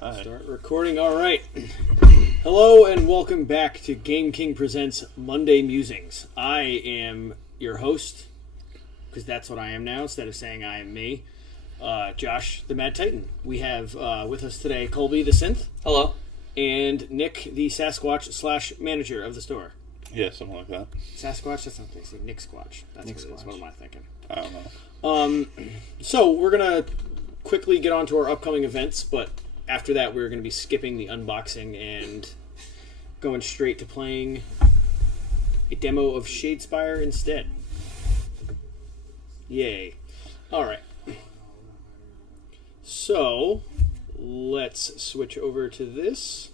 Hi. Start recording. All right. Hello and welcome back to Game King Presents Monday Musings. I am your host, because that's what I am now, instead of saying I am me, Josh the Mad Titan. We have with us today Colby the Synth. Hello. And Nick the Sasquatch / manager of the store. Yeah, something like that. Sasquatch? That's not what they say. Nick Squatch. That's Nick what it is. Squatch. What am I thinking? I don't know. So we're going to quickly get on to our upcoming events, but after that we're going to be skipping the unboxing and going straight to playing a demo of Shadespire instead. Yay. Alright. So, let's switch over to this,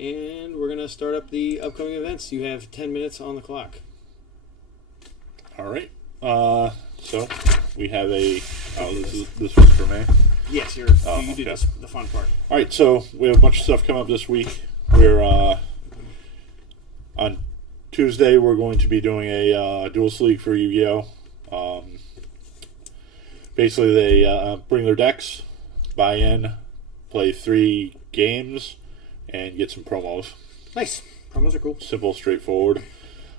and we're going to start up the upcoming events. You have 10 minutes on the clock. All right. So we have this was for me. Yes, you okay. do the fun part. All right. So we have a bunch of stuff coming up this week. We're on Tuesday. We're going to be doing a duels league for Yu-Gi-Oh. Basically, they bring their decks, buy in, play 3 games, and get some promos. Nice. Promos are cool. Simple, straightforward.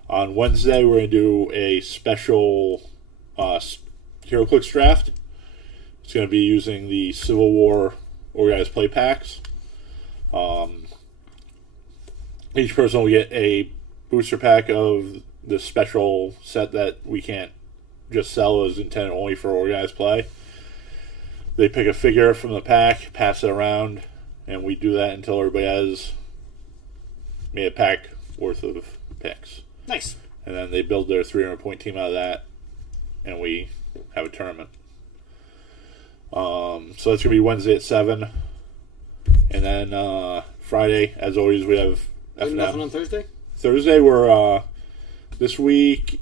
On Wednesday, we're going to do a special HeroClix draft. It's going to be using the Civil War organized play packs. Each person will get a booster pack of the special set that we can't just sell, as intended only for organized play. They pick a figure from the pack, pass it around, and we do that until everybody has made a pack worth of picks. Nice. And then they build their 300-point team out of that, and we have a tournament. So that's going to be Wednesday at 7. And then Friday, as always, we have F&M. Nothing on Thursday? Thursday, we're this week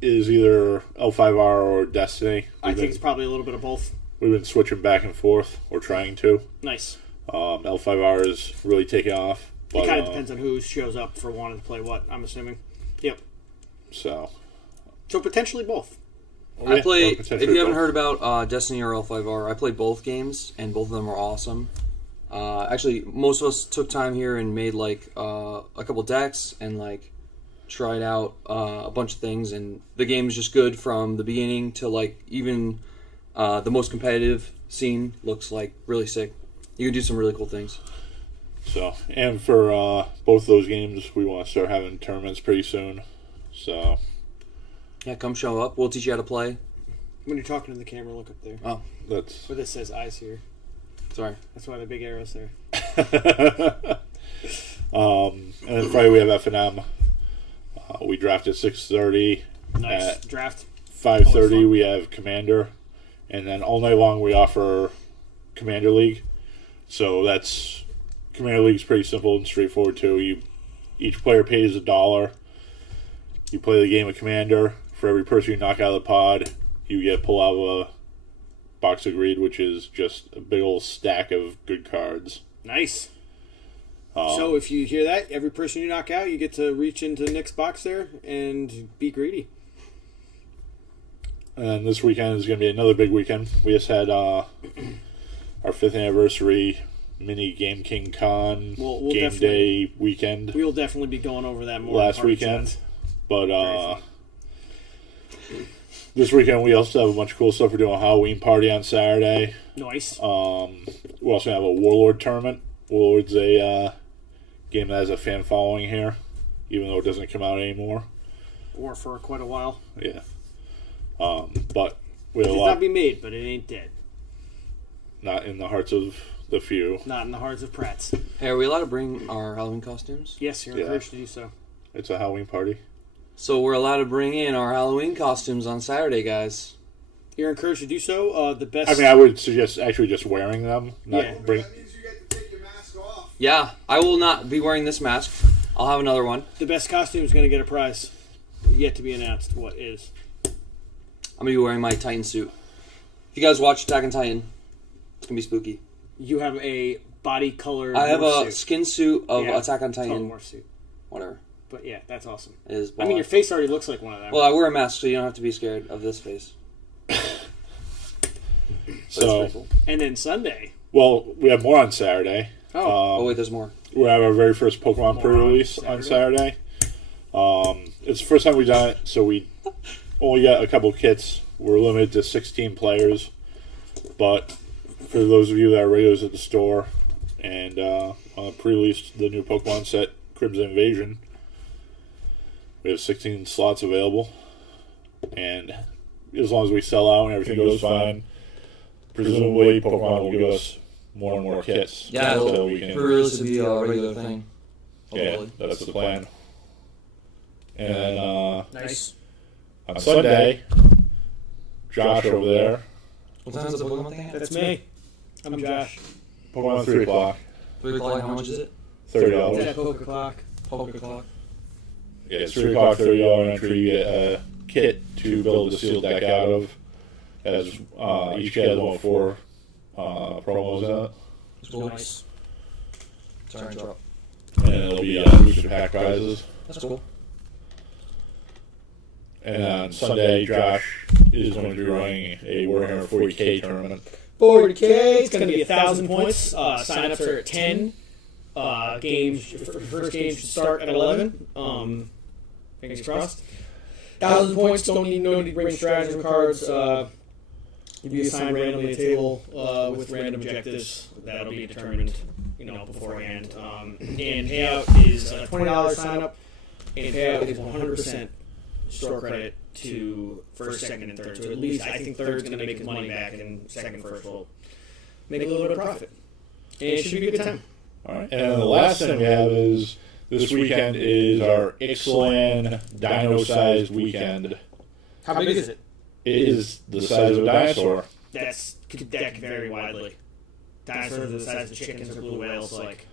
is either L5R or Destiny. I think it's probably a little bit of both. We've been switching back and forth, or trying to. Nice. L5R is really taking off. But, it kind of depends on who shows up for wanting to play what, I'm assuming. Yep. So potentially both. I play, if you haven't heard about Destiny or L5R, I play both games, and both of them are awesome. Actually, most of us took time here and made a couple decks and tried out a bunch of things, and the game is just good from the beginning to even the most competitive scene looks really sick. You can do some really cool things. So, and for both those games, we want to start having tournaments pretty soon. So, yeah, come show up. We'll teach you how to play. When you're talking to the camera, look up there. Oh, that's where this says eyes here. Sorry. That's why the big arrow's there. And then Friday we have F&M. We draft at 6:30. Nice. At Draft. 5:30 we have Commander. And then all night long we offer Commander League. So that's Commander League's pretty simple and straightforward too. Each player pays $1. You play the game of Commander. For every person you knock out of the pod, you get pull out of a box of greed, which is just a big old stack of good cards. Nice. So if you hear that, every person you knock out, you get to reach into Nick's box there and be greedy. And this weekend is going to be another big weekend. We just had our 5th anniversary mini Game King Con we'll game day weekend. We will definitely be going over that more last weekend. But this weekend we also have a bunch of cool stuff. We're doing a Halloween party on Saturday. Nice. We also have a Warlord tournament. Warlord's a game that has a fan following here, even though it doesn't come out anymore. Or for quite a while. Yeah. But we have It not be made, but it ain't dead. Not in the hearts of the few. Not in the hearts of Pratt's. Hey, are we allowed to bring our Halloween costumes? Yes, you're encouraged to do so. It's a Halloween party. So we're allowed to bring in our Halloween costumes on Saturday, guys. You're encouraged to do so. The best. I mean, I would suggest actually just wearing them. Not Yeah. bring. That means you get to take your mask off. Yeah, I will not be wearing this mask. I'll have another one. The best costume is going to get a prize. Yet to be announced what is. I'm going to be wearing my Titan suit. If you guys watch Attack on Titan, it's going to be spooky. You have a body color. I have a suit. skin suit of Yeah, Attack on total Titan. morph suit. Whatever. But yeah, that's awesome. It is I mean, your face already looks like one of them. Well, I wear a mask, so you don't have to be scared of this face. So, cool. And then Sunday, Well, we have more on Saturday. Oh wait, there's more. We have our very first Pokemon pre-release on Saturday. It's the first time we've done it, so we only got a couple kits. We're limited to 16 players. But for those of you that are regulars at the store and pre-released the new Pokemon set, Crimson Invasion, we have 16 slots available. And as long as we sell out and everything goes fine, presumably Pokemon will give us more and more kits. Yeah, so we can pre-release will be a regular thing. Yeah, that's the plan. And Nice. on Sunday, Josh over there, What time is the Pokemon thing? That's me. I'm Josh. Pokemon 3 o'clock, 3 o'clock. How much is it? $30. It's at Poke O'Clock. Poke o'clock. Yeah, it's 3 o'clock, $30 entry. You get a kit to build a sealed deck out of. As each kit has 1 of 4 promos in it. Cool. Nice. Sorry to interrupt. And it'll be booster pack prizes. That's cool. And on Sunday, Josh is going to be running a Warhammer 40K tournament. 40K. It's going to be 1,000 points. Sign-ups are at 10. Games. First game should start at 11. Fingers crossed. 1,000 points. Don't need to bring stratagem cards. You'll be assigned randomly a table with random objectives that'll be determined, beforehand. And payout is $20 sign-up, and payout is 100% store credit to first, second, and third. So at least I think third's going to make his money back, and second and first will make a little bit of profit. And it should be a good time. All right. And then the last thing we have is this weekend is our Ixalan dino-sized weekend. How big is it? It is the size of a dinosaur. That can vary widely. Dinosaurs are the size of chickens or blue whales, like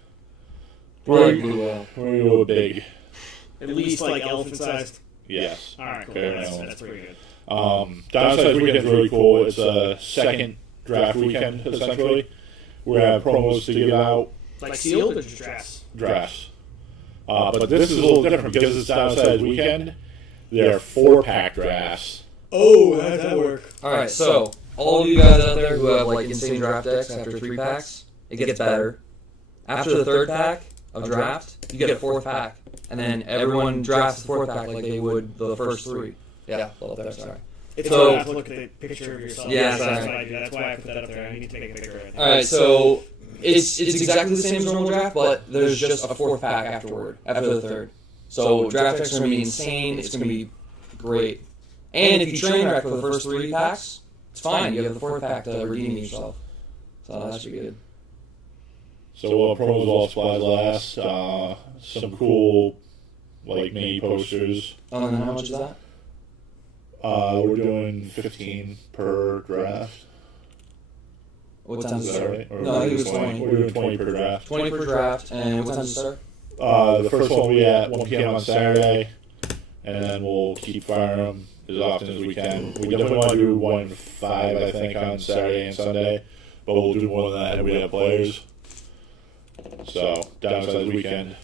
We're going to big. at least like elephant-sized. Yes. All right, cool. Very That's nice. pretty good. Dino-sized weekend is really cool. It's a second draft weekend, essentially. We have promos to give out. Like sealed or just drafts? Drafts. But this is a little different because it's dino-sized weekend. There are 4-pack drafts. Oh, how does that work? Alright, so all of you guys out there who have like insane draft decks after 3 packs, it gets better. After the 3rd pack of draft, you get a 4th pack. And then everyone drafts the 4th pack like they would the first 3. Yeah, up there, sorry. It's So- hard to look at the picture of yourself. Yeah, that's sorry. what I do. That's why I put that up there. I need to make a picture of it. Alright, so it's exactly the same as normal draft, but there's just a 4th pack after the 3rd. So draft decks are going to be insane. It's going to be great. And if you train wreck for the first 3 packs, it's fine. You have the 4th pack to redeem yourself. So that should be good. So promos all supplies last. Some cool, mini posters. And then how much is that? We're doing 15 per draft. What time Is does it that start? right? Or No, I think it was 20. We're doing 20 per draft. 20 per draft. And what time does it start? The first one will be at 1 p.m. on Saturday, and then we'll keep firing them as often as we can. We definitely want to do 1-5, I think, on Saturday and Sunday, but we'll do more than that if we have players. So, downside weekend,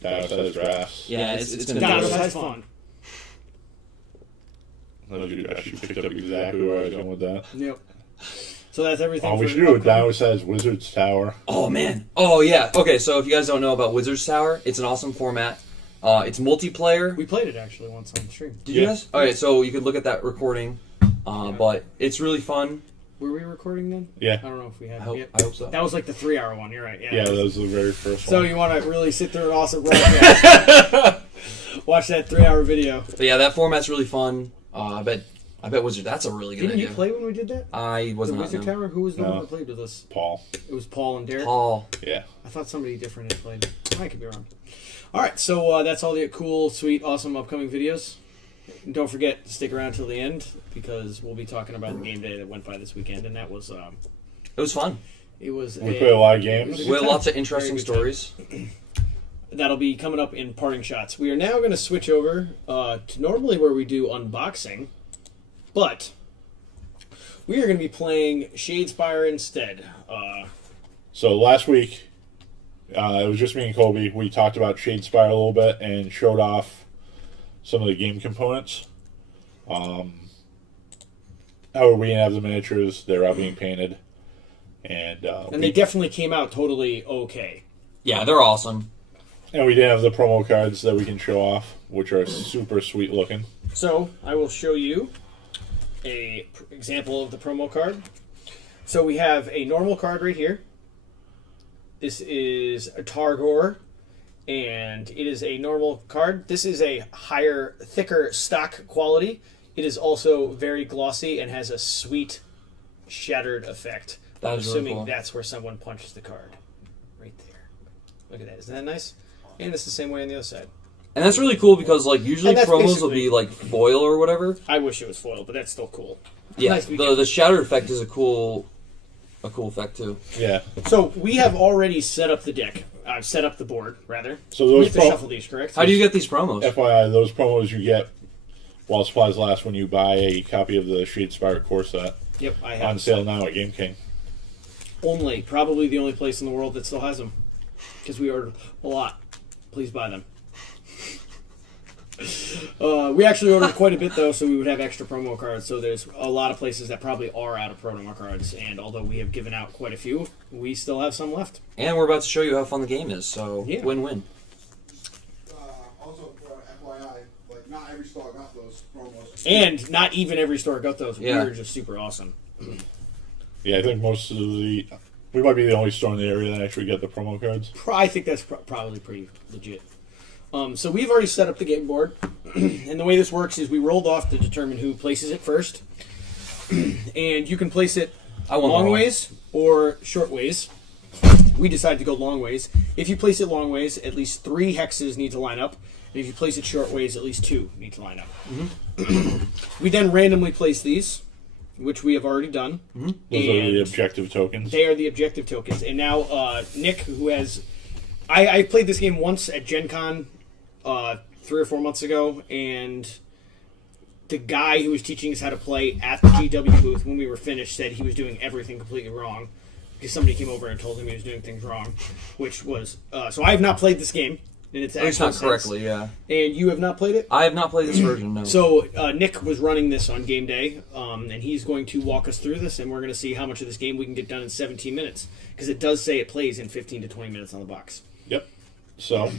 downside drafts. Yeah, it's going to be Dino-sized fun. You picked up exactly where I was going with that. Yep. So that's everything. We for should do a downside Wizards Tower. Oh, man. Oh, yeah. Okay, so if you guys don't know about Wizards Tower, it's an awesome format. It's multiplayer. We played it actually once on the stream. Did you guys? Alright, so you could look at that recording. But it's really fun. Were we recording then? Yeah. I don't know if we had. I hope, Yep. I hope so. That was like the 3-hour one. You're right. Yeah. Yeah, that was the very first So one. you want to really sit through an awesome broadcast? Watch that 3-hour video. But yeah, that format's really fun. I bet Wizard. That's a really good Didn't idea. you play when we did that? I was The not. Wizard No. Tower? Who was the No. one that played with us? Paul. It was Paul and Derek. Paul. Yeah. I thought somebody different had played. I could be wrong. All right, so that's all the cool, sweet, awesome upcoming videos. And don't forget to stick around till the end because we'll be talking about the game day that went by this weekend, and that was It was fun. it was. We played a lot of games. Good We had time. lots of interesting Very good stories. That'll be coming up in parting shots. We are now going to switch over to normally where we do unboxing, but we are going to be playing Shadespire instead. So last week, it was just me and Colby. We talked about Shadespire a little bit and showed off some of the game components. However, we didn't have the miniatures. They're out being painted. And they definitely came out totally okay. Yeah, they're awesome. And we did have the promo cards that we can show off, which are super sweet looking. So I will show you a example of the promo card. So we have a normal card right here. This is a Targor, and it is a normal card. This is a higher, thicker stock quality. It is also very glossy and has a sweet shattered effect. I'm assuming cool. That's where someone punches the card. Right there. Look at that. Isn't that nice? And it's the same way on the other side. And that's really cool because, like, usually promos will be, like, foil or whatever. I wish it was foil, but that's still cool. Yeah, nice the shattered effect is a cool effect, too. Yeah. So, we have already set up the deck. Set up the board, rather. So those we have to shuffle these, correct? How do you get these promos? FYI, those promos you get while supplies last when you buy a copy of the Shadespire core set. Yep, I have. On sale now at Game King. Probably the only place in the world that still has them. Because we ordered a lot. Please buy them. We actually ordered quite a bit, though, so we would have extra promo cards. So there's a lot of places that probably are out of promo cards. And although we have given out quite a few, we still have some left. And we're about to show you how fun the game is, so win-win. Also, FYI, like, not every store got those promos. And not even every store got those. Yeah. We were just super awesome. Yeah, I think most of we might be the only store in the area that actually get the promo cards. I think that's probably pretty legit. So we've already set up the game board, and the way this works is we rolled off to determine who places it first, and you can place it long ways or short ways. We decided to go long ways. If you place it long ways, at least 3 hexes need to line up, and if you place it short ways, at least 2 need to line up. Mm-hmm. We then randomly place these, which we have already done. Mm-hmm. Those are the objective tokens. They are the objective tokens. And now Nick, who has... I played this game once at Gen Con 3 or 4 months ago, and the guy who was teaching us how to play at the GW booth when we were finished said he was doing everything completely wrong because somebody came over and told him he was doing things wrong, which was... so I have not played this game. And it's not correctly, yeah. And you have not played it? I have not played this version, no. So Nick was running this on game day, and he's going to walk us through this, and we're going to see how much of this game we can get done in 17 minutes. Because it does say it plays in 15 to 20 minutes on the box. Yep. So,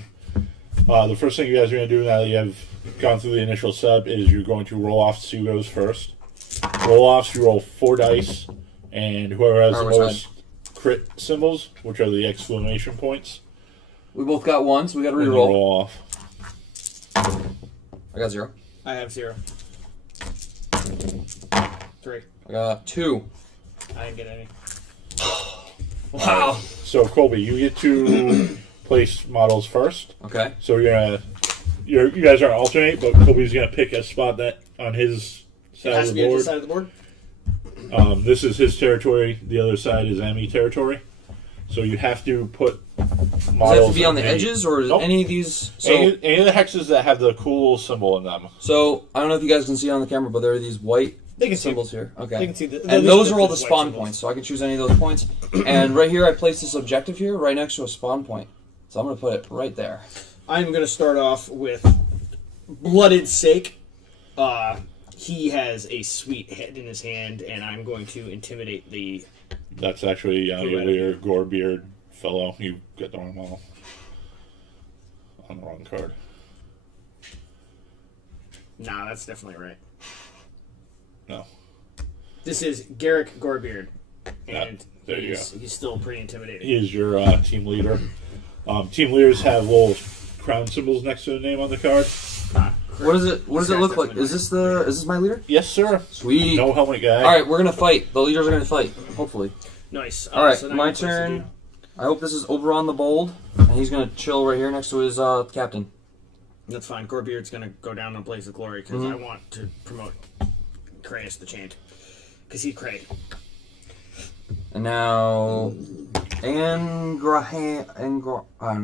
the first thing you guys are going to do now that you have gone through the initial sub is you're going to roll off to see who goes first. Roll offs, you roll 4 dice, and whoever has the most crit symbols, which are the exclamation points. We both got 1, so we got to reroll. Roll off. I got 0. I have 0. 3. I got 2. I didn't get any. Wow. So Colby, you get to place models first. Okay. So you guys are gonna alternate, but Colby's gonna pick a spot that on his side of the board. It has to be on his side of the board. This is his territory. The other side is enemy territory. So you have to put models. Does it have to be on the edges, or any of these? So, any of the hexes that have the cool symbol in them. So I don't know if you guys can see on the camera, but there are these white symbols here. Okay. They can see and those are all the spawn points, so I can choose any of those points. And right here, I place this objective here, right next to a spawn point. So I'm going to put it right there. I'm going to start off with Blooded Sake. He has a sweet head in his hand, and I'm going to intimidate the... That's actually your Gorebeard fellow. You got the wrong model. On the wrong card. Nah, that's definitely right. No. This is Garrick Gorebeard. And there you go. He's still pretty intimidating. He is your team leader. Team leaders have little crown symbols next to the name on the card. What does it look like? Is this my leader? Yes, sir. Sweet. No helmet guy. All right, we're gonna fight. The leaders are gonna fight. Hopefully. Nice. All right, so my turn. I hope this is Oberon the Bold, and he's gonna chill right here next to his captain. That's fine. Gorebeard's gonna go down on Blaze of Glory because I want to promote Kraeus the Chained because he's Cray. And now, I don't know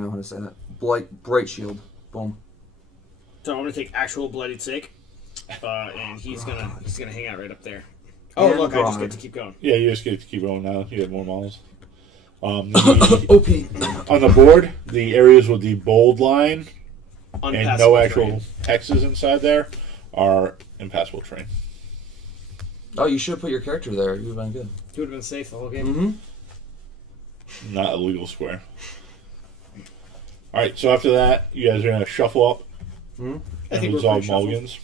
how to say that. Bright Shield. Boom. So I'm gonna take actual Bloodied Sake, and he's gonna hang out right up there. Oh, look, I just get to keep going. Yeah, you just get to keep going now. You have more models. OP. On the board, the areas with the bold line and no actual hexes inside there are impassable terrain. Oh, you should have put your character there. You would have been good. You would have been safe the whole game. Mm-hmm. not a legal square. All right, so after that, you guys are going to shuffle up Hmm? I and think we're resolve pretty shuffled. mulligans.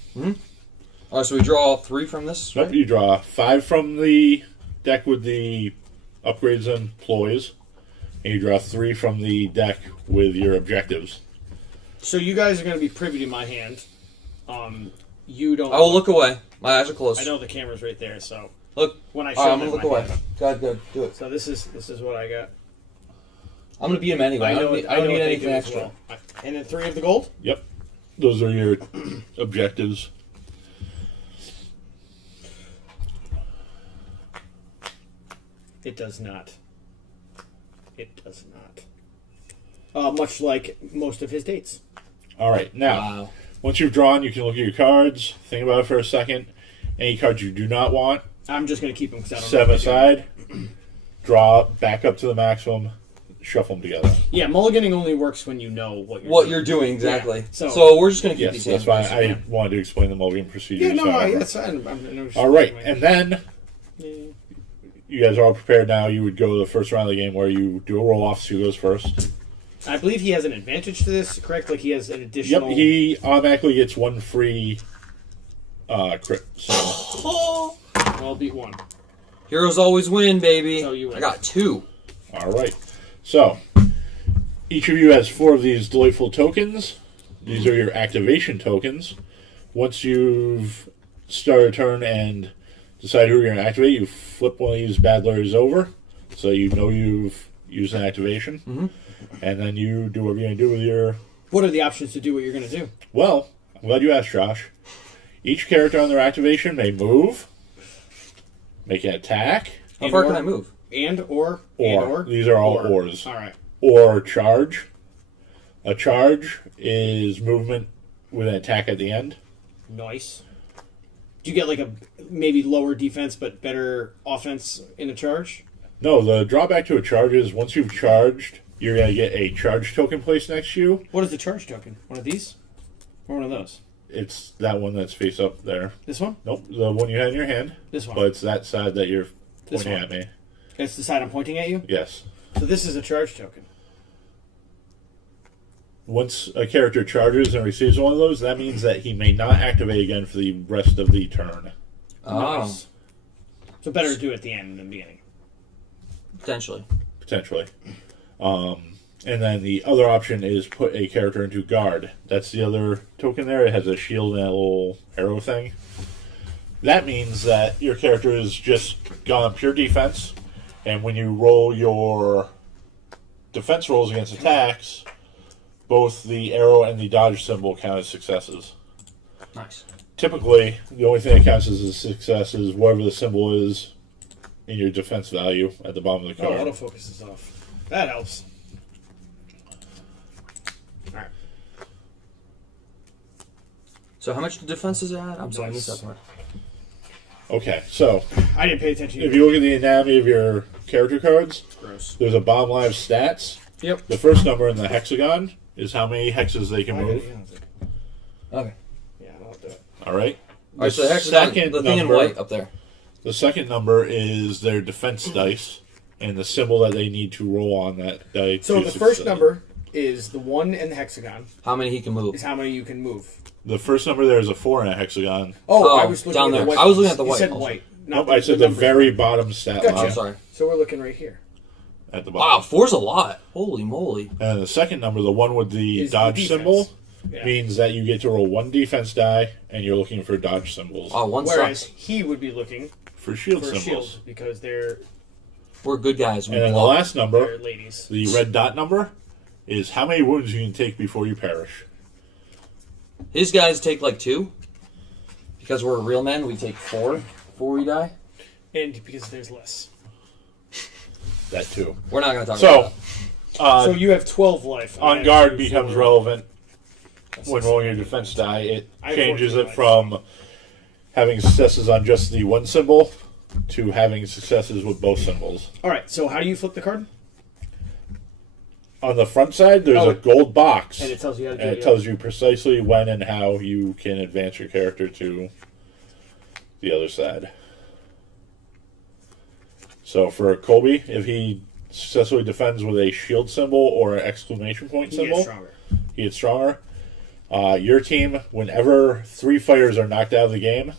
All right, so we draw 3 from this, Nope, right? you draw 5 from the deck with the upgrades and ploys, and you draw 3 from the deck with your objectives. So you guys are going to be privy to my hand. You don't. I will look away. My eyes are closed. I know the camera's right there, so Look. when I show All right, I'm them gonna look my away. hand. Good. Do it. So this is what I got. I'm gonna beat him anyway. I don't need what they anything do as extra. well. And then 3 of the gold. Yep, those are your objectives. It does not. It does not. Much like most of his dates. All right, now, Wow. once you've drawn, you can look at your cards, think about it for a second. Any cards you do not want, I'm just going to keep them because I don't set know. them what they do. aside, draw back up to the maximum, shuffle them together. Yeah, mulliganing only works when you know what you're What doing. you're doing exactly. Yeah, So, so- we're just gonna keep Yes, these that's hands. why I wanted to explain the mulligan procedure. Yeah, no, so- that's fine. I know All right, and then you guys are all prepared now. You would go to the first round of the game where you do a roll off. So who goes first? I believe he has an advantage to this, correct? Like he has an additional. Yep, he automatically gets 1 free crit. So Well, I'll beat 1. Heroes always win, baby. So you win. I got 2. all right, so each of you has 4 of these delightful tokens. These are your activation tokens. Once you've started a turn and decide who you're going to activate, you flip one of these bad letters over, so you know you've used an activation, and then you do what you're going to do with your. What are the options to do what you're going to do? Well, I'm glad you asked, Josh. Each character on their activation may move, make an attack, How far And can or- I move? or. These are all ors, All right. or charge. A charge is movement with an attack at the end. Nice. Do you get like a maybe lower defense but better offense in a charge? No, the drawback to a charge is once you've charged, you're going to get a charge token placed next to you. What is the charge token? One of these? Or one of those? It's that one that's face up there. This one? Nope, the one you had in your hand. This one. But it's that side that you're This pointing one. at me. It's the side I'm pointing at you? Yes. So this is a charge token. Once a character charges and receives one of those, that means that he may not activate again for the rest of the turn. Oh, Nice. So better to do it at the end than the beginning. potentially. Potentially. And then the other option is put a character into guard. That's the other token there. It has a shield and a little arrow thing. That means that your character is just gone pure defense, and when you roll your defense rolls against attacks, both the arrow and the dodge symbol count as successes. Nice. Typically, the only thing that counts as a success is whatever the symbol is in your defense value at the bottom of the Oh, card. autofocus is off. That helps. Alright. So how much defense is it at? I'm sorry, I Nice. missed that part. Okay, so I didn't pay attention. if you look at the anatomy of your character cards, Gross. there's a bottom line of stats. Yep. The first number in the hexagon is how many hexes they can move. Okay. Yeah, I'll do it. All right. All right, so the hexagon, the thing in white up there. The second number is their defense dice and the symbol that they need to roll on that die. So to the first succeed. number is the 1 in the hexagon. How many he can move? Is how many you can move. The first number there is a 4 in a hexagon. Oh, Oh, I was looking down at there. the white. I was looking at the You white said also. white. Nope, I said the numbers. very bottom stat Gotcha. Oh, line sorry. So we're looking right here. at the Wow, bottom. 4's a lot. Holy moly. And the second number, the one with the Is the dodge defense. symbol, Yeah. means that you get to roll 1 defense die and you're looking for dodge symbols. Oh, one Whereas sucks. he would be looking For shield for symbols. shields because they're We're good guys. We And then the block. last number, ladies. the red dot number, is how many wounds you can take before you perish. His guys take like 2. Because we're real men, we take 4 before we die. And because there's less. That too. We're not going to talk So, about that. So you have 12 life. and I on have guard 2, becomes 4. relevant when rolling your defense die. It I have changes 14 it from having successes on just the one symbol to having successes with both symbols. Alright, so how do you flip the card? On the front side, there's Oh. a gold box, And it tells you how to do and it. it tells you precisely when and how you can advance your character to the other side. So for Colby, if he successfully defends with a shield symbol or an exclamation point He symbol, gets stronger. he gets stronger. Your team, whenever 3 fighters are knocked out of the game,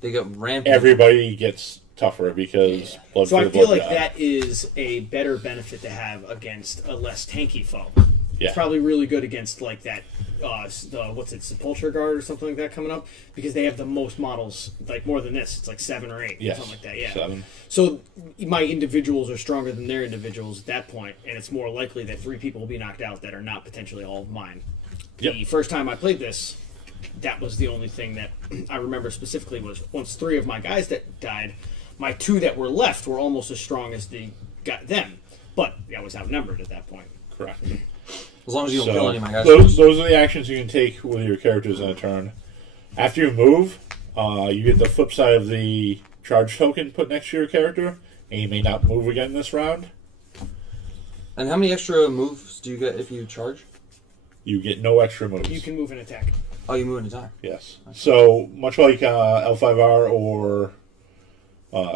They get rampant. everybody gets tougher because blood So for I the feel blood like god. that is a better benefit to have against a less tanky foe. Yeah. It's probably really good against like that, Sepulture Guard or something like that coming up, because they have the most models, like more than this. It's like 7 or 8, Yes. something like that. Yeah. 7. So my individuals are stronger than their individuals at that point, and it's more likely that 3 people will be knocked out that are not potentially all of mine. Yep. The first time I played this, that was the only thing that I remember specifically was once 3 of my guys that died, my 2 that were left were almost as strong as them, but I was outnumbered at that point. Correct. As long as you don't kill any of my guys. Those are the actions you can take with your characters in a turn. After you move, you get the flip side of the charge token put next to your character, and you may not move again this round. And how many extra moves do you get if you charge? You get no extra moves. You can move and attack. Oh, you move in time. Yes. So, much like L5R or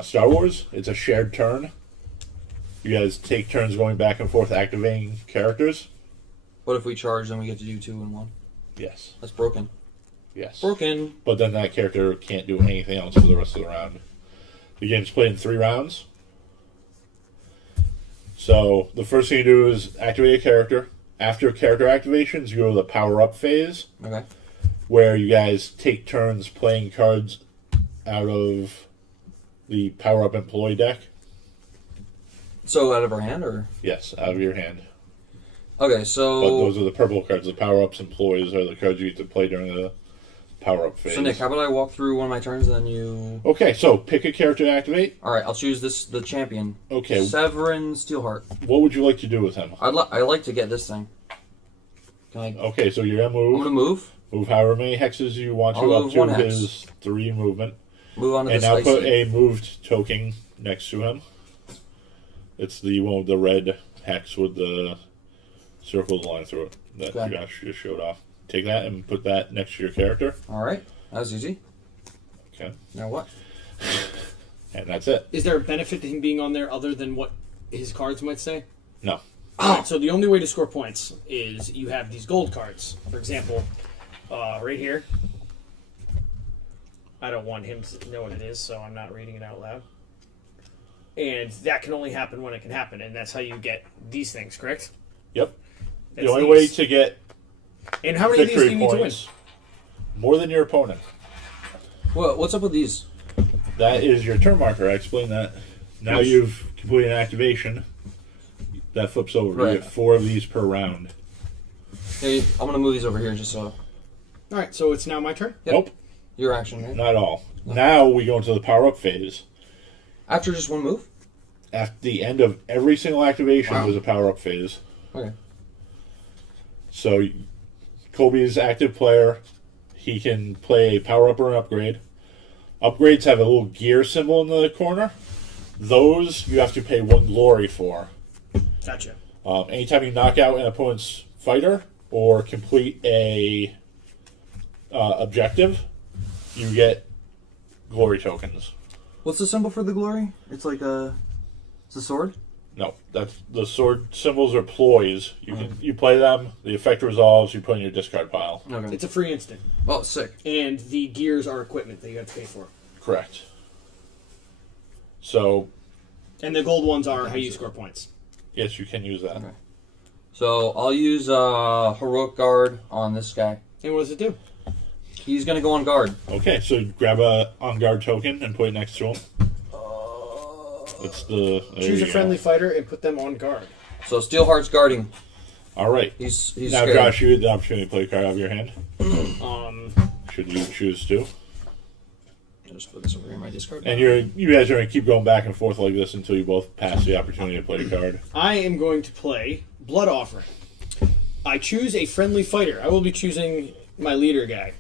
Star Wars, it's a shared turn. You guys take turns going back and forth activating characters. What if we charge, then we get to do 2 and 1? Yes. That's broken. Yes. Broken. But then that character can't do anything else for the rest of the round. The game's played in 3 rounds. So, the first thing you do is activate a character. After character activations, you go to the power-up phase, Okay. where you guys take turns playing cards out of the power-up employee deck. So out of our hand, or? Yes, out of your hand. Okay, But so... those are the purple cards. The power-ups employees are the cards you get to play during the power-up phase. So Nick, how about I walk through one of my turns, and then you... Okay, so pick a character to activate. Alright, I'll choose the champion. Okay. Severin Steelheart. What would you like to do with him? I like to get this thing. Can I... Okay, so you're going to I'm move. gonna move. Move however many hexes you want to I'll up move to 1 hex. his 3 movement. Move on to And this now icy. put a moved token next to him. It's the one with the red hex with the circled line through it that Okay. you guys just showed off. Take that and put that next to your character. Alright, that was easy. Okay. Now what? And that's it. Is there a benefit to him being on there other than what his cards might say? No. Alright, so the only way to score points is you have these gold cards. For example, right here. I don't want him to know what it is, so I'm not reading it out loud. And that can only happen when it can happen, and that's how you get these things, correct? Yep. That's the only these. way to get And how many of these do victory you need to win? points more than your opponent. What's up with these? That is your turn marker. I explained that. Now Which- you've completed an activation. That flips over. Right. You get 4 of these per round. Hey, I'm gonna move these over here just so... Alright, so it's now my turn? Yep. Nope. Your action, right? Not all. Now we go into the power-up phase. After just 1 move? At the end of every single activation Wow. was a power-up phase. Okay. So Colby's active player. He can play a power-up or an upgrade. Upgrades have a little gear symbol in the corner. Those you have to pay 1 glory for. Gotcha. Anytime you knock out an opponent's fighter or complete a objective, you get glory tokens. What's the symbol for the glory? It's like a... It's a sword? No, that's the sword symbols are ploys. You play them. The effect resolves. You put in your discard pile. Okay. It's a free instant. Oh, sick. And the gears are equipment that you have to pay for. Correct. So And the gold ones are how you score points. yes, you can use that. Okay. So, I'll use Heroic Guard on this guy. And what does it do? He's gonna go on guard. Okay, so grab a on guard token and put it next to him. It's the there Choose you a friendly go. fighter and put them on guard. So, Steelheart's guarding. All right. He's Now, scared. Josh, you get the opportunity to play a card out of your hand. Um, Should you choose to? I'll just put this over here in my discard. And you guys are going to keep going back and forth like this until you both pass the opportunity to play a card. I am going to play Blood Offering. I choose a friendly fighter. I will be choosing my leader guy.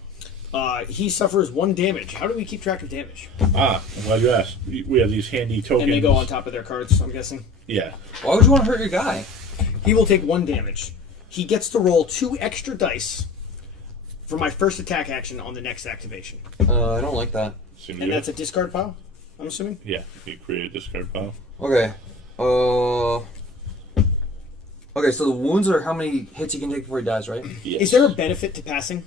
He suffers 1 damage. How do we keep track of damage? I'm glad you asked. We have these handy tokens. And they go on top of their cards, I'm guessing. Yeah. Why would you want to hurt your guy? He will take 1 damage. He gets to roll 2 extra dice for my first attack action on the next activation. I don't like that. Seems And good. that's a discard pile, I'm assuming? Yeah, you create a discard pile. Okay. Okay, so the wounds are how many hits he can take before he dies, right? Yes. Is there a benefit to passing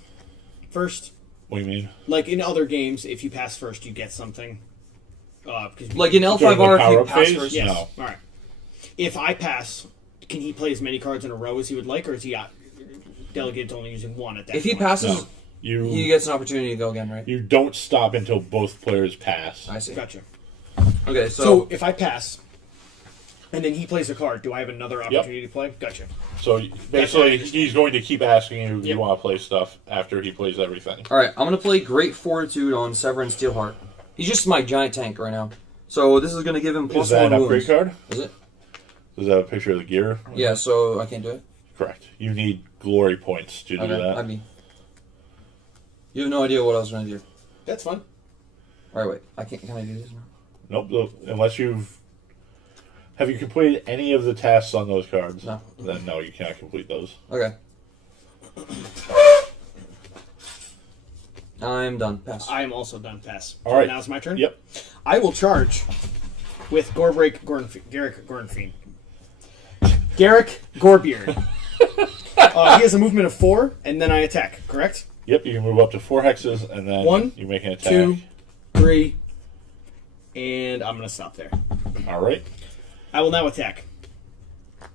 first? What do you mean? Like in other games, if you pass first, you get something. Like in During the L5R, if you power-up pass phase? first. Yes. No. All right. If I pass, can he play as many cards in a row as he would like, or is he delegated to only using one at that If he point? passes, No. he gets an opportunity to go again, right? You don't stop until both players pass. I see. Gotcha. Okay, So if I pass, and then he plays a card, do I have another opportunity to play? Gotcha. So basically, he's going to keep asking you if you Yep. want to play stuff after he plays everything. all right, I'm gonna play Great Fortitude on Severin Steelheart. He's just my giant tank right now. So this is gonna give him Is plus that one an wounds. upgrade card? Is it? Does that have a picture of the gear? Yeah. So I can't do it. Correct. You need glory points to do Okay. that. I mean, you have no idea what I was gonna do. That's fun. All right, wait. I can't. Can I do this now? Nope. Unless you've... Have you completed any of the tasks on those cards? No. Then no, you cannot complete those. Okay. I'm done. Pass. I am also done. Pass. All right. Now it's my turn? Yep. I will charge with Garrick Gornfiend. Garrick Gorbeard. He has a movement of 4, and then I attack, correct? Yep, you can move up to 4 hexes, and then 1, you make an attack. 2, 3, and I'm going to stop there. All right. I will now attack.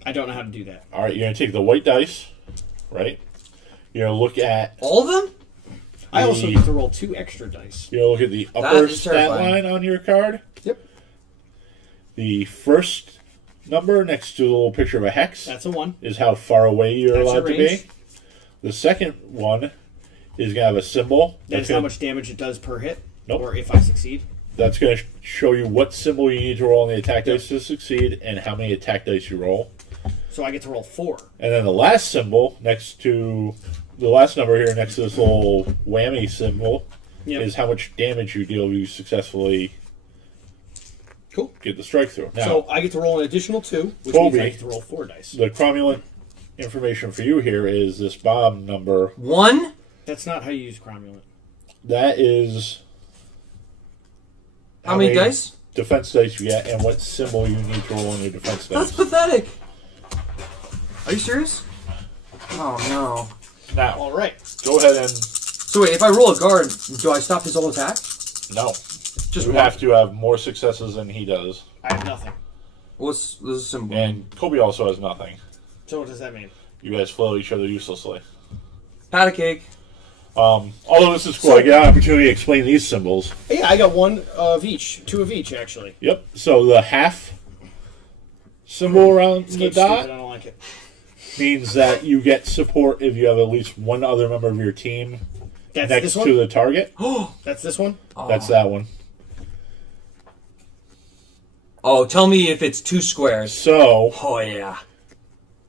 I don't know how to do that. All right, you're going to take the white dice, right? You're going to look at... All of them? I also get to roll 2 extra dice. You're going to look at the upper is stat terrifying. line on your card. Yep. The first number next to the little picture of a hex That's a 1. is how far away you're That's allowed your to be. range. The second one is going to have a symbol. That is how much damage it does per hit. Nope. Or if I succeed. That's going to show you what symbol you need to roll on the attack dice to succeed and how many attack dice you roll. So I get to roll 4. And then the last symbol next to the last number here next to this little whammy symbol Yep. is how much damage you deal if you successfully Cool. get the strike through. Now, So I get to roll an additional 2, which Colby. means I get to roll 4 dice. the cromulent information for you here is this bomb number. 1? That's not how you use Cromulent. That is How many dice? defense dice you get and what symbol you need to roll on your defense That's dice. pathetic. Are you serious? Oh no. Now, All right. go ahead and So wait, if I roll a guard, do I stop his whole attack? no. Just You one. have to have more successes than he does. I have nothing. What's the symbol? And Kobe also has nothing. So what does that mean? You guys float each other uselessly. Pat a cake. Although this is cool, I get an opportunity to explain these symbols. Yeah, I got 1 of each. 2 of each, actually. Yep. So the half symbol around the Stupid, dot I don't like it. means that you get support if you have at least one other member of your team That's next this one? to the target. That's this one? That's that one. Oh, tell me if it's 2 squares. So Oh yeah.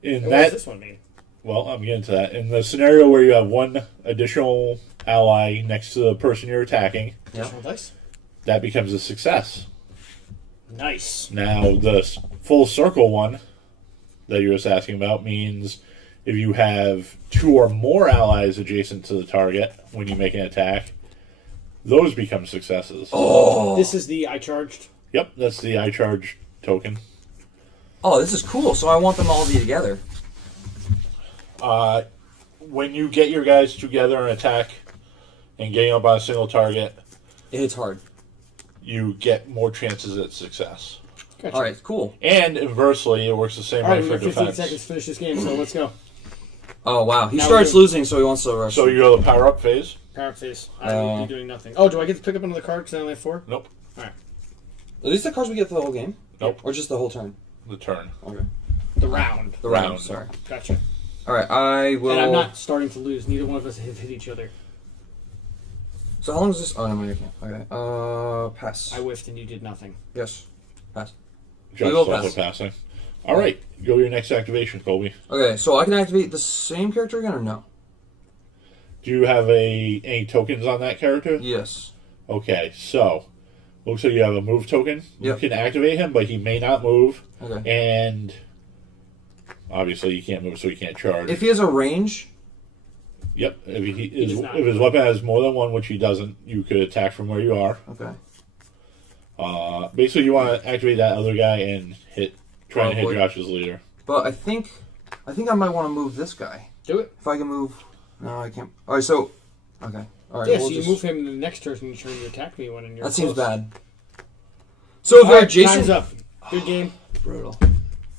in What does that, this one mean? well, I'm getting to that. In the scenario where you have one additional ally next to the person you're attacking, Additional dice? that becomes a success. Nice. Now, the full circle one that you're just asking about means if you have 2 or more allies adjacent to the target when you make an attack, those become successes. This is the I charged. Yep, that's the I charge token. Oh, this is cool. So I want them all to be together. When you get your guys together and attack and getting up on a single target, It hits hard. you get more chances at success. Gotcha. All right, cool. And inversely, it works the same All right, way we for got 15 defense. seconds to finish this game, so let's go. Oh wow, he Now starts we're- losing, so he wants to rush. So you go to the power up phase? Power phase. I will be doing nothing. Oh, do I get to pick up another card because I only have 4? Nope. All right. Are these the cards we get for the whole game? Nope. Or just the whole turn? The turn. Okay. The round. The round. Round. Sorry. Gotcha. All right, I will. And I'm not starting to lose. Neither one of us have hit each other. So how long is this? Oh no, I can't. Okay. Pass. I whiffed and you did nothing. Yes. Pass. Just will also pass. passing. All right, go your next activation, Colby. Okay, so I can activate the same character again or no? Do you have any tokens on that character? Yes. Okay, so looks like you have a move token. Yep. You can activate him, but he may not move, Okay. and obviously you can't move, so you can't charge. If he has a range, Yep. If does not. if his weapon has more than one, which he doesn't, you could attack from where you are. okay. Basically, you want to activate that other guy and hit trying to hit Probably. Josh's leader. But I think I might want to move this guy. Do it. If I can move. No, I can't. All right, so okay. All right. Yeah, we'll so you just- move him to the next turn and you attack me when you're That seems close. bad. So if they're Alright, adjacent. time's up. Good game. Brutal.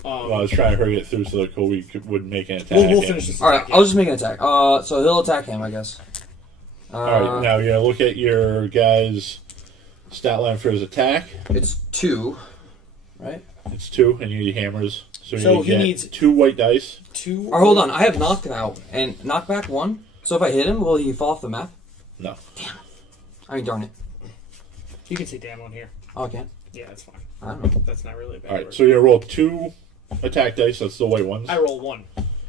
Well, I was trying to hurry it through so that Kobe would make an attack. We'll and- finish this. All right, I'll just make an attack. So he'll attack him, I guess. All right, now you're gonna look at your guy's stat line for his attack. It's 2, right? It's 2, and you need hammers. So So you he get needs 2 white dice. 2. Or hold on, I have knockout and knockback 1. So if I hit him, will he fall off the map? No. I mean, darn it. You can say damn on here. Oh, I can. Yeah, that's fine. I don't know. That's not really a bad All right, word. so you're gonna roll 2 attack dice. That's the white ones. I roll 1.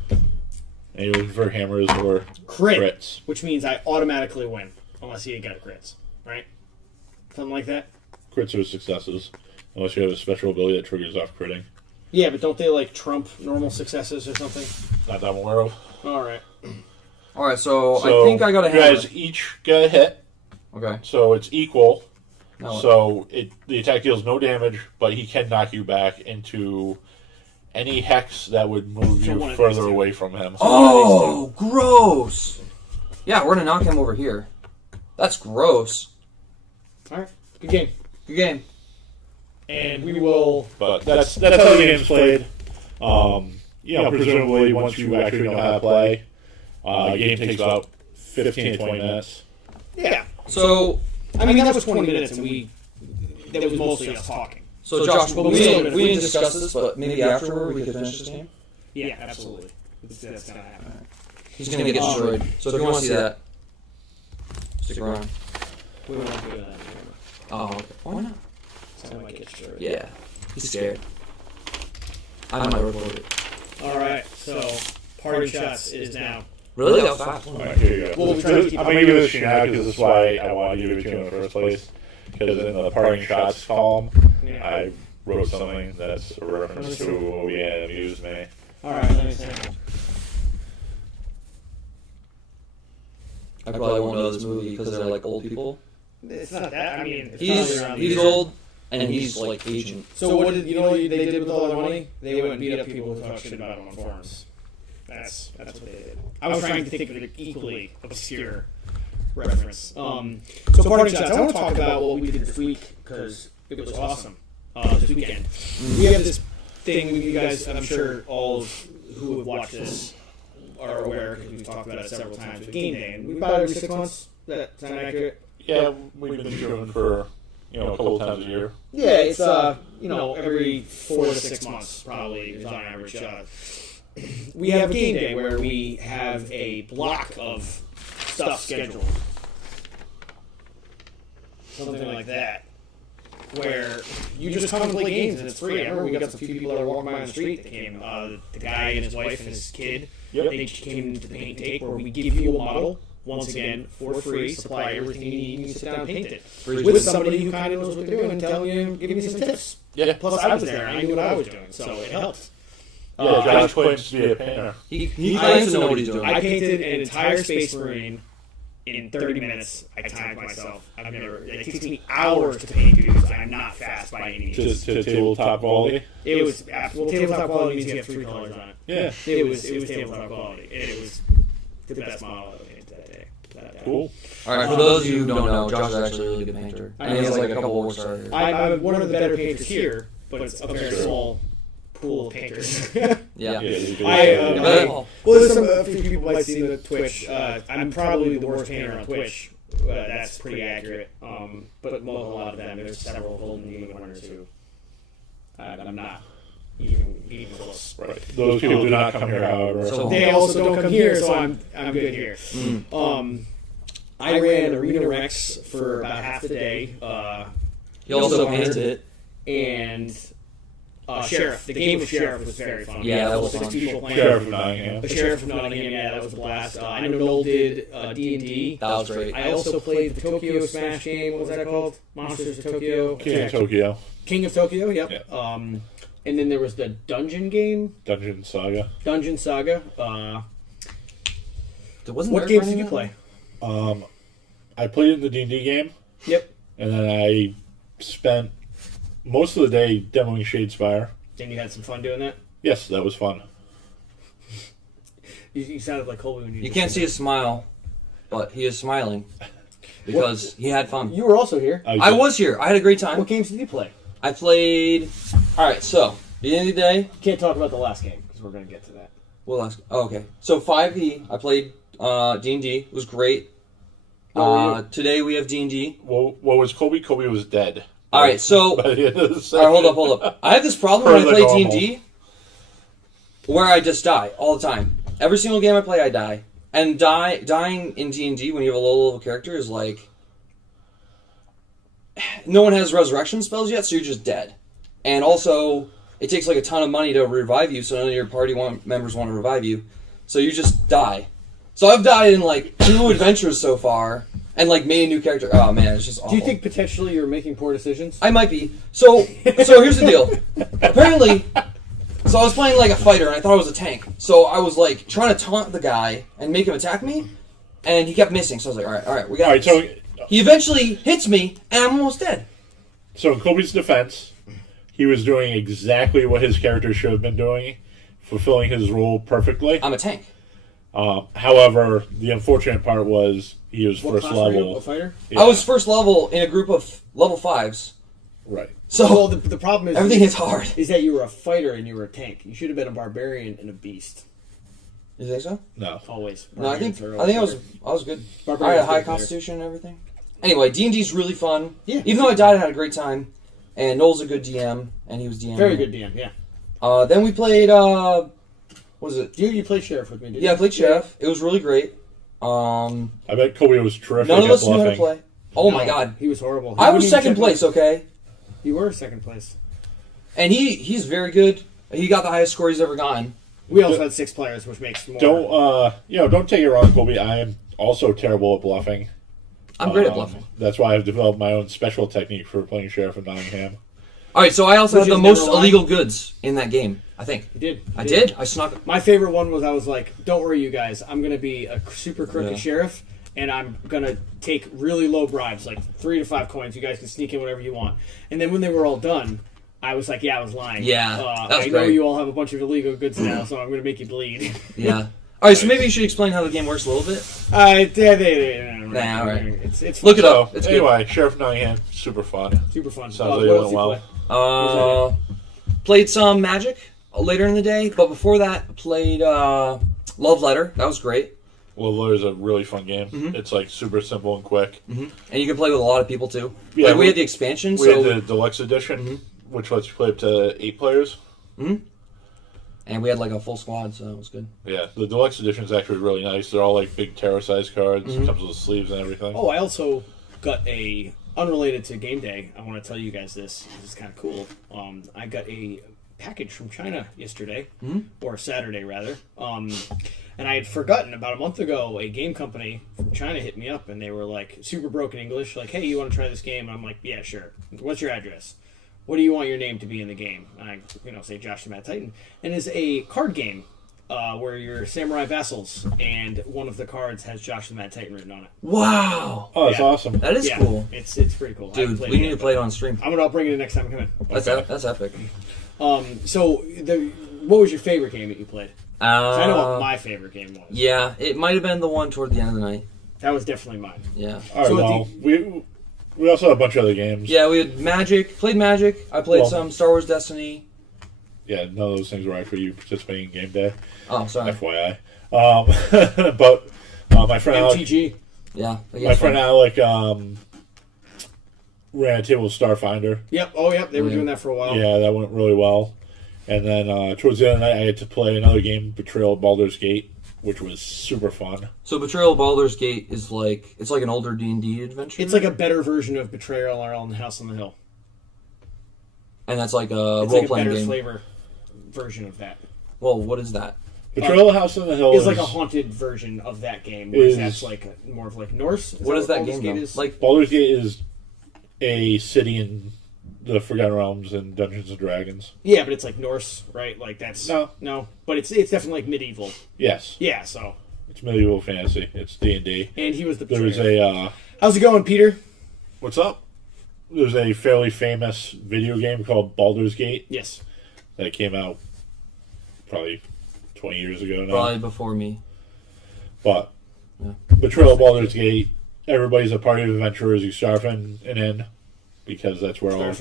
And you're looking for hammers or Crit. crits. Which means I automatically win. Unless you get crits. Right? Something like that? Crits are successes, unless you have a special ability that triggers off critting. Yeah, but don't they like trump normal successes or something? Not that I'm aware of. Alright. All right, so So I think I got a you hammer. guys each get a hit, Okay. so it's equal. No. So the attack deals no damage, but he can knock you back into any hex that would move So one you of further these two. away from him. Oh, gross. Yeah, we're gonna knock him over here. That's gross. Alright. Good game. Good game. And we will. But that's how the game's played. Presumably once you actually know how to play, the game takes about 15 to 20 minutes. Yeah. So, I mean, that was 20 minutes and that was mostly us talking. so Josh, But we we still didn't, gonna we didn't finish discuss this, but maybe afterward we could finish this game. Yeah, absolutely. That's gonna happen. He's gonna get destroyed. So if you want to see that, stick around. We won't do that. Oh, okay. Why not? So I might get destroyed. Yeah, he's scared. I might record it. Alright, so party shots is now. Really? That was fast. Alright, here you go. Well, we're trying to keep I'm going to give this to you now because this is why I wanted to give it to you in the first place. Because in the parting shots column, Yeah. I wrote something that's a reference to a movie and it amused me. Alright, let me see. I probably won't know this movie because they're like old people. It's not that. I mean, it's He's probably around he's the- old and he's like Asian. So what did you know? What they did with all their money? They went and beat up people who talk shit about them on forums. That's what they did. I was trying to think of an equally obscure reference. So party shots. I want to talk about what we did this week because it was awesome. This weekend, we have this thing. You guys, I'm sure all of who have watched this are aware because we've talked about it several times with Game Day, and we buy it every 6 months. Does that sound accurate? Yeah, we've been doing for a couple times a year. Yeah, it's every 4 to 6 months probably is on average. We have a game day where we have a block of stuff scheduled, something like that, where you just come and play games and it's free. I remember we got some few people that were walking by on the street that came. The guy and his wife and his kid. Yep. They came to the paint take where we give you a model. Once again, for free, supply everything you need, and you sit down and paint it. With somebody who kind of knows what they're doing and telling you, giving you some tips. Yeah. Plus, I was there, and I knew what I was doing, so it helped. Yeah, Josh claims to be a painter. He claims to know what he's doing. I painted an entire Space Marine in 30 minutes. I timed myself. It takes me hours to paint dudes. I'm not fast by any means. To tabletop quality. It was tabletop quality means you have 3 colors on it. Yeah. It was tabletop quality. It was the best model I painted that day. Cool. Alright, for those of you who don't know, Josh is actually a really good painter. And he has like a couple works started. I'm one of the better painters here, but it's a very small pool of painters. Yeah. Well, there's a few people might see the Twitch. I'm probably the worst painter on Twitch. That's pretty accurate. But a lot of them, there's several Golden Demon winners who I'm not even close. Right. Those people do not come here, however. So- They also don't come here, so I'm good here. I ran Arena Rex for about half the day. He also painted it. And Sheriff. The game of Sheriff was very fun. Yeah, that was 6 fun. people playing. Sheriff of Nottingham. The Sheriff of Nottingham, yeah, that was a blast. I know Noel did D&D. That was great. I also played the Tokyo Smash game. What was that called? Monsters of Tokyo. King of Tokyo. King of Tokyo, yep. Yeah. And then there was the Dungeon game. Dungeon Saga. Dungeon Saga. Wasn't What there games for did you any play? I played in the D&D game, Yep. and then I spent most of the day demoing Shadespire. And you had some fun doing that? Yes, that was fun. You sounded like Colby when You can't see his smile, but he is smiling because he had fun. You were also here. I was here. I had a great time. What games did you play? I played... Alright, so, beginning of the day... Can't talk about the last game, because we're going to get to that. We'll ask... Oh, okay. So, 5e, I played D&D. It was great. Today we have D&D. Well, what was Kobe? Kobe was dead. Alright, so... Alright, hold up. I have this problem when I play D&D where I just die all the time. Every single game I play, I die. And dying in D&D when you have a low-level character is like... No one has resurrection spells yet, so you're just dead. And also, it takes like a ton of money to revive you, so none of your party members want to revive you. So you just die. So I've died in like 2 adventures so far, and like made a new character. Oh man, it's just awful. Do you think potentially you're making poor decisions? I might be. So here's the deal. Apparently, so I was playing like a fighter, and I thought I was a tank. So I was like trying to taunt the guy and make him attack me, and he kept missing. So I was like, all right, we got this. So he eventually hits me, and I'm almost dead. So in Kobe's defense, he was doing exactly what his character should have been doing, fulfilling his role perfectly. I'm a tank. However, the unfortunate part was he was What first class were you, level. a fighter? Yeah. I was first level in a group of level 5s. Right. So Well, the problem is... everything is hard. Is that you were a fighter and you were a tank. You should have been a barbarian and a beast. You think so? No. Always. No, I think Barbarians are I always was good. I Barbarians had a high get better. constitution and everything. Anyway, D&D's really fun. Yeah. Even though I died, I had a great time. And Noel's a good DM, and he was DM. Very good DM, yeah. Then we played, what was it? You played Sheriff with me, didn't you? Yeah, I played Sheriff. It was really great. I bet Kobe was terrific None of at us knew how to bluffing. play. Oh No, my god. He was horrible. He I was wouldn't even second check place, my- okay? You were second place. And he's very good. He got the highest score he's ever gotten. We also had 6 players, which makes more... Don't take it wrong, Kobe. I am also terrible at bluffing. I'm great at bluffing. That's why I've developed my own special technique for playing Sheriff of Nottingham. Alright, so I also Which had the is most never lied. illegal goods in that game, I think. You did. I did? I snuck... My favorite one was I was like, don't worry, you guys. I'm going to be a super crooked Yeah. sheriff, and I'm going to take really low bribes, like 3 to 5 coins. You guys can sneak in whatever you want. And then when they were all done, I was like, yeah, I was lying. Yeah, that was I know great. you all have a bunch of illegal goods now, so I'm going to make you bleed. Yeah. Alright, so maybe you should explain how the game works a little bit. Nah, all right. It's Look it So, up. It's good. anyway, Sheriff of Nottingham, super fun. super fun. Sounds like what it else went you well. play? Played some Magic later in the day, but before that, played Love Letter. That was great. Love Letter is a really fun game. Mm-hmm. It's like super simple and quick. And you can play with a lot of people too. Yeah, Like, we had the expansion, We so had the deluxe edition, which lets you play up to 8 players. and we had like a full squad, so it was good. Yeah, the deluxe edition is actually really nice. They're all like big tarot-sized cards, comes with sleeves and everything. Oh, I also got a... Unrelated to game day, I want to tell you guys this. This is kind of cool. I got a package from China yesterday, or Saturday rather. And I had forgotten about a month ago. A game company from China hit me up, and they were like super broken English, like, "Hey, you want to try this game?" And I'm like, "Yeah, sure. What's your address? What do you want your name to be in the game?" And I, say Josh the Mad Titan, and it's a card game. Where you're samurai vassals, and one of the cards has Josh the Mad Titan written on it. Wow, Oh, that's Yeah. awesome. that is cool, It's pretty cool. I dude. haven't played We it need yet, to play it on stream. I'll bring it in next time I come in. That's epic. So what was your favorite game that you played? 'Cause I know what my favorite game was. Yeah, it might have been the one toward the end of the night. That was definitely mine. Yeah, All right, So well, we also have a bunch of other games. yeah. We had Magic. Played Magic. I played Well- some Star Wars Destiny. Yeah, none of those things were actually you participating in game day. Oh, sorry. FYI. But my friend Alec, MTG. Yeah, my friend Alec ran a table with Starfinder. Yep. Oh, yep. They were Yeah. doing that for a while. Yeah, that went really well. And then towards the end of the night, I had to play another game, Betrayal of Baldur's Gate, which was super fun. So Betrayal of Baldur's Gate is like it's like an older D&D adventure. It's like a better version of Betrayal on House on the Hill. and that's like a It's like a role-playing better game. flavor version of that. Well, what is that? Betrayal of House on the Hill It's like a haunted version of that game, whereas that's like more of like Norse. What is that Baldur's game Gate though? is? Like Baldur's Gate is a city in the Forgotten Realms and Dungeons and Dragons. Yeah, but it's like Norse, right? Like that's No. but it's definitely like medieval. Yes, Yeah, so it's medieval fantasy. It's D&D. and he was the There was betrayer. a How's it going, Peter? what's up? There's a fairly famous video game called Baldur's Gate. Yes. that came out probably 20 years ago now. Probably before me. But Yeah. Betrayal of Baldur's Gate, everybody's a party of adventurers. You start an inn because that's where all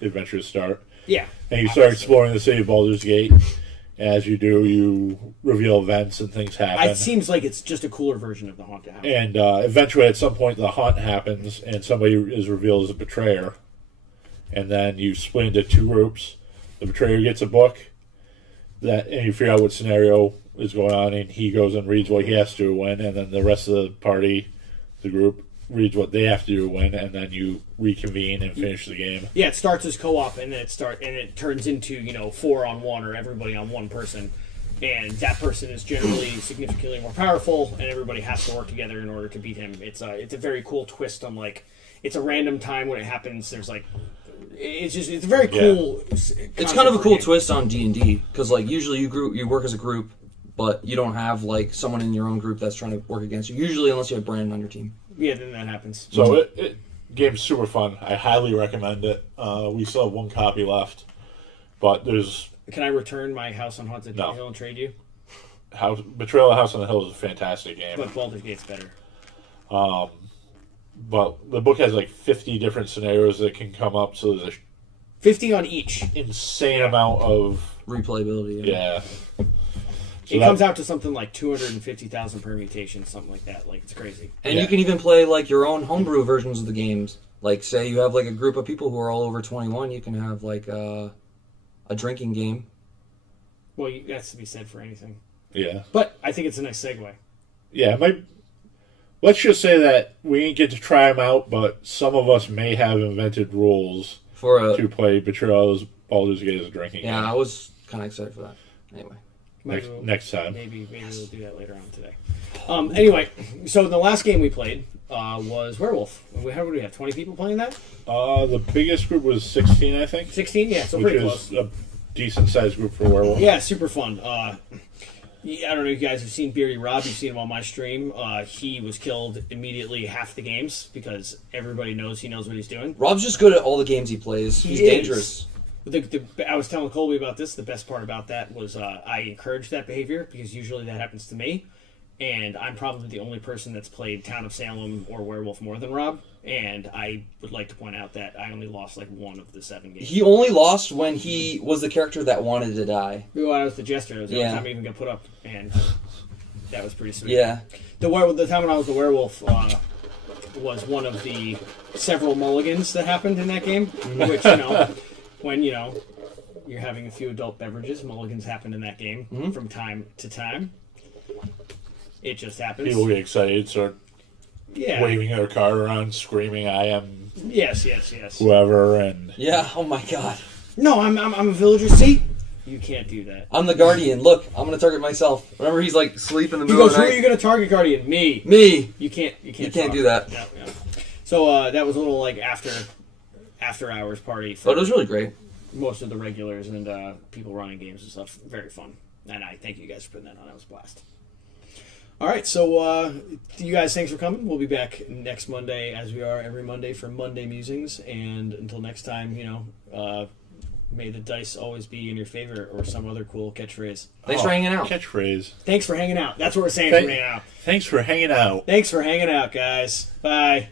adventures start. Yeah. And you start exploring the city of Baldur's Gate. As you do, you reveal events and things happen. It seems like it's just a cooler version of the haunted house. And eventually, at some point, the haunt happens, and somebody is revealed as a betrayer. And then you split into two groups. The betrayer gets a book, and you figure out what scenario is going on, and he goes and reads what he has to win, and then the rest of the party, the group, reads what they have to do to win, and then you reconvene and finish the game. Yeah, it starts as co-op, and then it turns into 4-on-1 or everybody on one person, and that person is generally significantly more powerful, and everybody has to work together in order to beat him. It's a very cool twist on it's a random time when it happens. There's it's a very cool. It's kind of a cool twist on D&D because usually you work as a group, but you don't have someone in your own group that's trying to work against you. Usually, unless you have Brandon on your team. Yeah, then that happens. So game's super fun. I highly recommend it. We still have one copy left, but there's. Can I return my House on Haunted Hill and trade you? Betrayal of House on the Hill is a fantastic game. But Baldur's Gate's better. But the book has 50 different scenarios that can come up, so there's 50 on each. Insane amount of replayability. Yeah. So it comes out to something like 250,000 permutations, something like that. It's crazy. And you can even play your own homebrew versions of the games. Say you have a group of people who are all over 21, you can have a drinking game. Well, that's to be said for anything. Yeah. But I think it's a nice segue. Yeah, let's just say that we didn't get to try them out, but some of us may have invented rules to play Betrayal of Baldur's Gate as a drinking game. Yeah, I was kind of excited for that. Anyway. Next time. Maybe we'll do that later on today. Anyway, so the last game we played was Werewolf. How do we have? 20 people playing that? The biggest group was 16, I think. 16? Yeah, so pretty close. Which is a decent-sized group for Werewolf. Yeah, super fun. I don't know if you guys have seen Beardy Rob. You've seen him on my stream. He was killed immediately half the games because everybody knows he knows what he's doing. Rob's just good at all the games he plays. He's dangerous. I was telling Colby about this. The best part about that was I encouraged that behavior because usually that happens to me. And I'm probably the only person that's played Town of Salem or Werewolf more than Rob. And I would like to point out that I only lost one of the 7 games. He only lost when he was the character that wanted to die. Well, I was the jester. It was the only time I even got put up. And that was pretty sweet. Yeah. The time when I was the werewolf was one of the several mulligans that happened in that game. Which, when, you're having a few adult beverages, mulligans happen in that game from time to time. It just happens. People get excited, start waving their card around, screaming, I am yes. whoever, and... Yeah, oh my god. No, I'm a villager. See? You can't do that. I'm the guardian. Look, I'm going to target myself. Remember, he's asleep in the middle of the night. Who are you going to target, guardian? Me. You can't do that. No. So that was a little after hours party for it was really great. Most of the regulars and people running games and stuff. Very fun. And I thank you guys for putting that on. That was a blast. All right, so you guys, thanks for coming. We'll be back next Monday, as we are every Monday, for Monday Musings. And until next time, may the dice always be in your favor, or some other cool catchphrase. Thanks for hanging out. Catchphrase. Thanks for hanging out. That's what we're saying from now. Thanks for hanging out. Thanks for hanging out, guys. Bye.